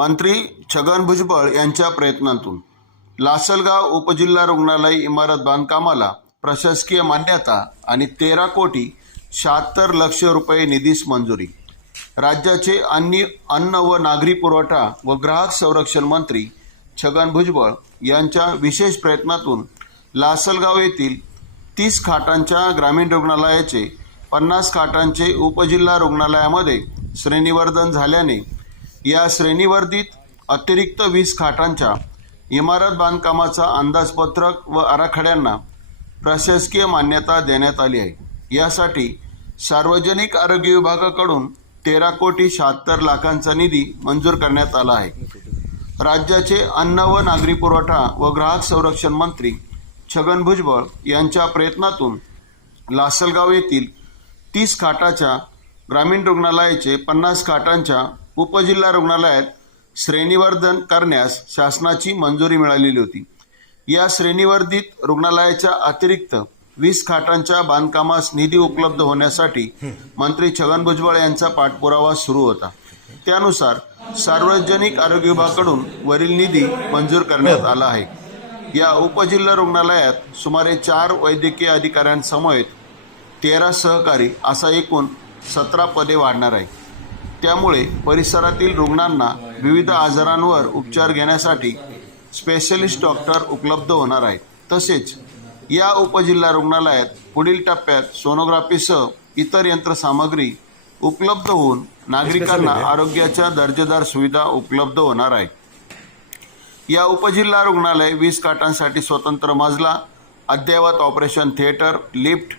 मंत्री छगन भुजबळ यांच्या प्रयत्नातून लासलगाव उपजिल्हा रुग्णालय इमारत बांधकामाला प्रशासकीय मान्यता आणि तेरा कोटी शहात्तर लक्ष रुपये निधीस मंजुरी. राज्याचे अन्य अन्न व नागरी पुरवठा व ग्राहक संरक्षण मंत्री छगन भुजबळ यांच्या विशेष प्रयत्नातून लासलगाव येथील तीस खाटांच्या ग्रामीण रुग्णालयाचे पन्नास खाटांचे उपजिल्हा रुग्णालयामध्ये श्रेणीवर्धन झाल्याने या श्रेणीवर्धित अतिरिक्त वीस खाटांच्या इमारत बांधकामाचा अंदाजपत्रक व आराखड्यांना प्रशासकीय मान्यता देण्यात आली आहे. यासाठी सार्वजनिक आरोग्य विभागाकडून तेरा कोटी शहात्तर लाखांचा निधी मंजूर करण्यात आला आहे. राज्याचे अन्न व नागरी पुरवठा व ग्राहक संरक्षण मंत्री छगन भुजबळ यांच्या प्रयत्नातून लासलगाव येथील तीस खाटाच्या ग्रामीण रुग्णालयाचे पन्नास खाटांच्या उपजिल्हा रुग्णालयात श्रेणीवर्धन करण्यास शासनाची मंजुरी मिळालेली होती. या श्रेणीवर्धित रुग्णालयाच्या अतिरिक्त वीस खाटांच्या बांधकामास निधी उपलब्ध होण्यासाठी मंत्री छगन भुजबळ यांचा पाठपुरावा सुरू होता. त्यानुसार सार्वजनिक आरोग्य विभागाकडून वरील निधी मंजूर करण्यात आला आहे. या उपजिल्हा रुग्णालयात सुमारे चार वैद्यकीय अधिकाऱ्यांसमवेत तेरा सहकारी असा एकूण सतरा पदे वाढणार आहे त्यामुळे परिसरातील रुग्णांना विविध आजारांवर उपचार घेण्यासाठी स्पेशलिस्ट डॉक्टर उपलब्ध होणार आहेत. तसेच या उपजिल्हा रुग्णालयात पुढील टप्प्यात सोनोग्राफीसह इतर यंत्रसामग्री उपलब्ध होऊन नागरिकांना आरोग्याच्या दर्जेदार सुविधा उपलब्ध होणार आहे या उपजिल्हा रुग्णालय वीस काटांसाठी स्वतंत्र मजला अद्ययावत ऑपरेशन थिएटर लिफ्ट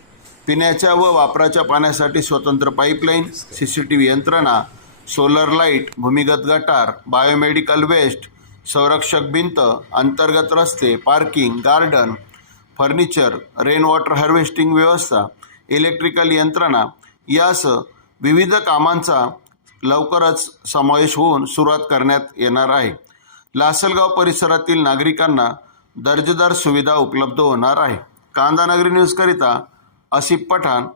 पिण्याच्या व वापराच्या पाण्यासाठी स्वतंत्र pipeline C C T V यंत्रणा सोलर लाइट भूमिगत गटार बायोमेडिकल वेस्ट संरक्षक भिंत अंतर्गत रस्ते parking garden furniture rain water harvesting व्यवस्था इलेक्ट्रिकल यंत्रणा यासह विविध कामांचा लवकरच समावेश होऊन सुरुवात करण्यात येणार आहे. लासलगाव परिसरातील नागरिकांना दर्जेदार सुविधा उपलब्ध होणार आहे. कांदा नगरी न्यूजकरिता आसिफ पठाण